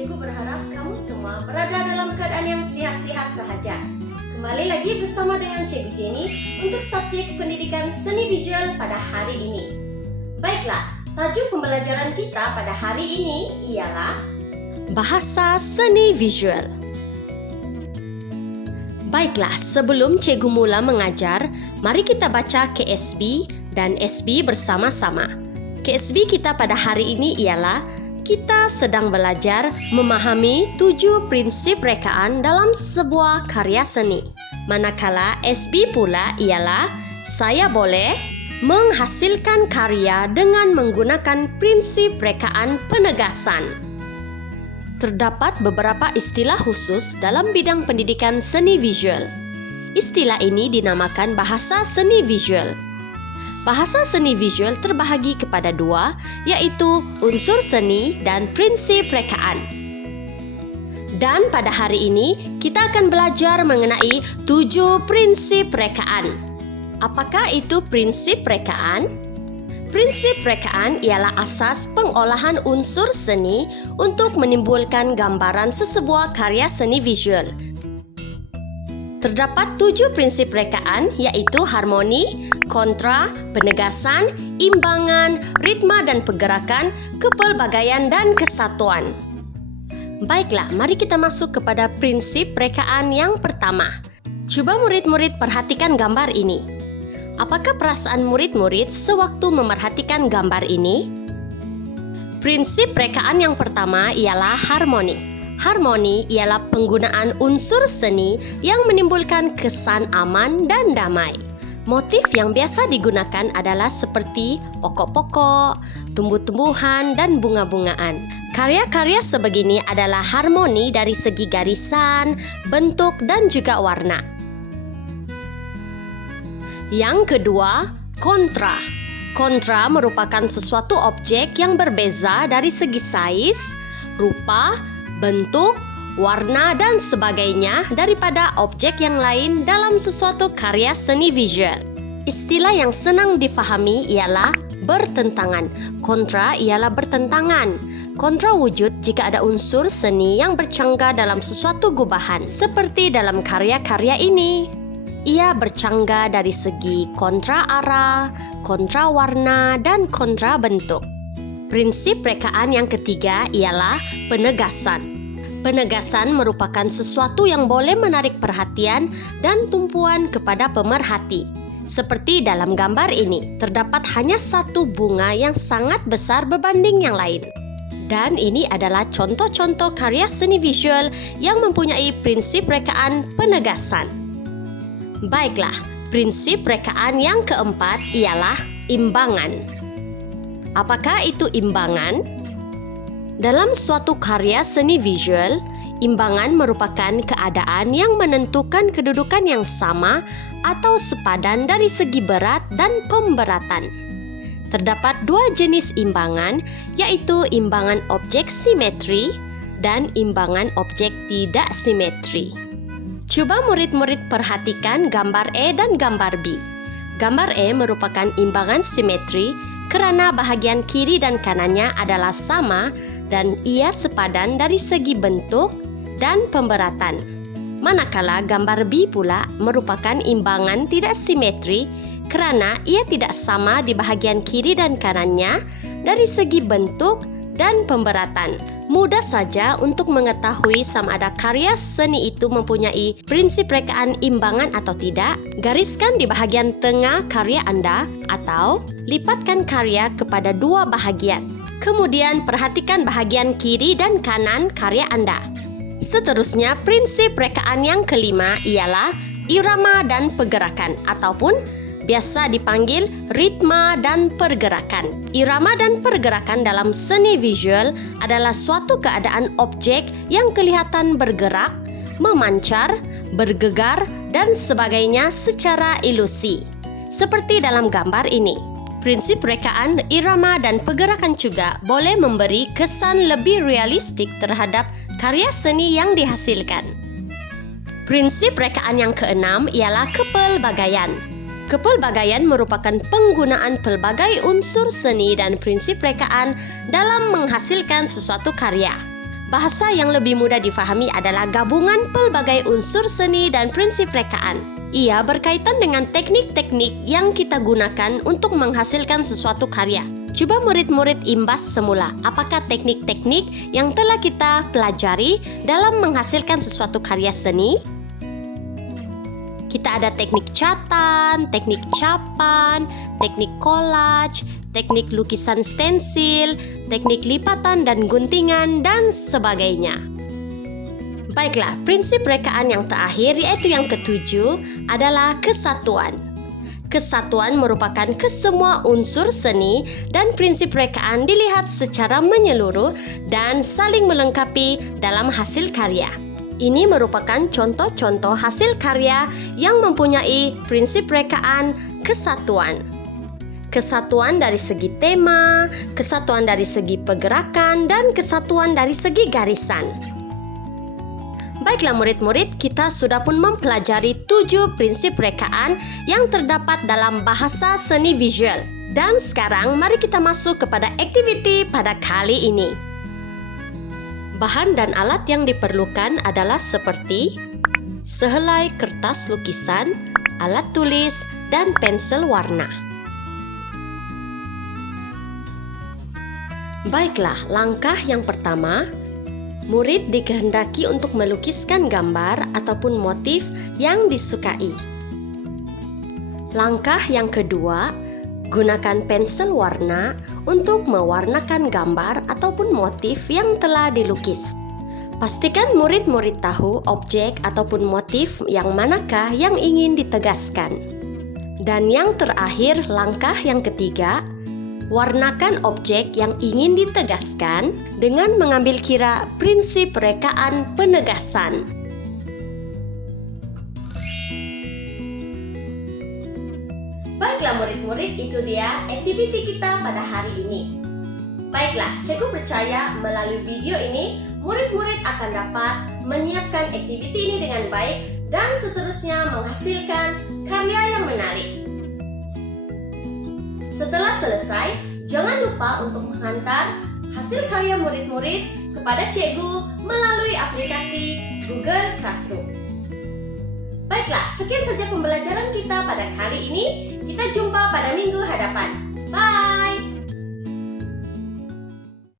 Cikgu berharap kamu semua berada dalam keadaan yang sehat-sehat sahaja. Kembali lagi bersama dengan Cikgu Jenny untuk subjek pendidikan seni visual pada hari ini. Baiklah, tajuk pembelajaran kita pada hari ini ialah Bahasa Seni Visual. Baiklah, sebelum cikgu mula mengajar, mari kita baca KSB dan SB bersama-sama. KSB kita pada hari ini ialah kita sedang belajar memahami 7 prinsip rekaan dalam sebuah karya seni. Manakala SB pula ialah saya boleh menghasilkan karya dengan menggunakan prinsip rekaan penegasan. Terdapat beberapa istilah khusus dalam bidang pendidikan seni visual. Istilah ini dinamakan bahasa seni visual. Bahasa seni visual terbahagi kepada 2, yaitu unsur seni dan prinsip rekaan. Dan pada hari ini, kita akan belajar mengenai 7 prinsip rekaan. Apakah itu prinsip rekaan? Prinsip rekaan ialah asas pengolahan unsur seni untuk menimbulkan gambaran sesebuah karya seni visual. Terdapat 7 prinsip rekaan, yaitu harmoni, kontra, penegasan, imbangan, ritma dan pergerakan, kepelbagaian dan kesatuan. Baiklah, mari kita masuk kepada prinsip rekaan yang pertama. Cuba murid-murid perhatikan gambar ini. Apakah perasaan murid-murid sewaktu memerhatikan gambar ini? Prinsip rekaan yang pertama ialah harmoni. Harmoni ialah penggunaan unsur seni yang menimbulkan kesan aman dan damai. Motif yang biasa digunakan adalah seperti pokok-pokok, tumbuh-tumbuhan, dan bunga-bungaan. Karya-karya sebegini adalah harmoni dari segi garisan, bentuk, dan juga warna. Yang kedua, kontra. Kontra merupakan sesuatu objek yang berbeza dari segi saiz, rupa, bentuk, warna, dan sebagainya daripada objek yang lain dalam sesuatu karya seni visual. Istilah yang senang difahami ialah bertentangan. Kontra ialah bertentangan. Kontra wujud jika ada unsur seni yang bercanggah dalam sesuatu gubahan, seperti dalam karya-karya ini. Ia bercanggah dari segi kontra arah, kontra warna, dan kontra bentuk. Prinsip rekaan yang ketiga ialah penegasan. Penegasan merupakan sesuatu yang boleh menarik perhatian dan tumpuan kepada pemerhati. Seperti dalam gambar ini, terdapat hanya satu bunga yang sangat besar berbanding yang lain. Dan ini adalah contoh-contoh karya seni visual yang mempunyai prinsip rekaan penegasan. Baiklah, prinsip rekaan yang keempat ialah imbangan. Apakah itu imbangan? Dalam suatu karya seni visual, imbangan merupakan keadaan yang menentukan kedudukan yang sama atau sepadan dari segi berat dan pemberatan. Terdapat 2 jenis imbangan, yaitu imbangan objek simetri dan imbangan objek tidak simetri. Coba murid-murid perhatikan gambar E dan gambar B. Gambar E merupakan imbangan simetri kerana bahagian kiri dan kanannya adalah sama dan ia sepadan dari segi bentuk dan pemberatan. Manakala gambar B pula merupakan imbangan tidak simetri kerana ia tidak sama di bahagian kiri dan kanannya dari segi bentuk dan pemberatan. Mudah saja untuk mengetahui sama ada karya seni itu mempunyai prinsip rekaan imbangan atau tidak. Gariskan di bahagian tengah karya Anda atau lipatkan karya kepada 2 bahagian. Kemudian perhatikan bahagian kiri dan kanan karya Anda. Seterusnya, prinsip rekaan yang kelima ialah irama dan pergerakan ataupun biasa dipanggil ritma dan pergerakan. Irama dan pergerakan dalam seni visual adalah suatu keadaan objek yang kelihatan bergerak, memancar, bergegar, dan sebagainya secara ilusi. Seperti dalam gambar ini. Prinsip rekaan, irama, dan pergerakan juga boleh memberi kesan lebih realistik terhadap karya seni yang dihasilkan. Prinsip rekaan yang keenam ialah kepelbagaian. Kepelbagaian merupakan penggunaan pelbagai unsur seni dan prinsip rekaan dalam menghasilkan sesuatu karya. Bahasa yang lebih mudah difahami adalah gabungan pelbagai unsur seni dan prinsip rekaan. Ia berkaitan dengan teknik-teknik yang kita gunakan untuk menghasilkan sesuatu karya. Coba murid-murid imbas semula, apakah teknik-teknik yang telah kita pelajari dalam menghasilkan sesuatu karya seni? Kita ada teknik catatan, teknik capan, teknik collage, teknik lukisan stensil, teknik lipatan dan guntingan, dan sebagainya. Baiklah, prinsip rekaan yang terakhir, yaitu yang ketujuh, adalah kesatuan. Kesatuan merupakan kesemua unsur seni dan prinsip rekaan dilihat secara menyeluruh dan saling melengkapi dalam hasil karya. Ini merupakan contoh-contoh hasil karya yang mempunyai prinsip rekaan kesatuan. Kesatuan dari segi tema, kesatuan dari segi pergerakan, dan kesatuan dari segi garisan. Baiklah murid-murid, kita sudah pun mempelajari 7 prinsip rekaan yang terdapat dalam bahasa seni visual. Dan sekarang mari kita masuk kepada aktiviti pada kali ini. Bahan dan alat yang diperlukan adalah seperti sehelai kertas lukisan, alat tulis, dan pensel warna. Baiklah, langkah yang pertama, murid dikehendaki untuk melukiskan gambar ataupun motif yang disukai. Langkah yang kedua, gunakan pensel warna untuk mewarnakan gambar ataupun motif yang telah dilukis. Pastikan murid-murid tahu objek ataupun motif yang manakah yang ingin ditegaskan. Dan yang terakhir, langkah yang ketiga, warnakan objek yang ingin ditegaskan dengan mengambil kira prinsip rekaan penegasan. Baiklah murid-murid, itu dia aktiviti kita pada hari ini. Baiklah, cikgu percaya melalui video ini, murid-murid akan dapat menyiapkan aktiviti ini dengan baik dan seterusnya menghasilkan karya yang menarik. Setelah selesai, jangan lupa untuk menghantar hasil karya murid-murid kepada cikgu melalui aplikasi Google Classroom. Baiklah, sekian saja pembelajaran kita pada kali ini. Kita jumpa pada minggu hadapan. Bye!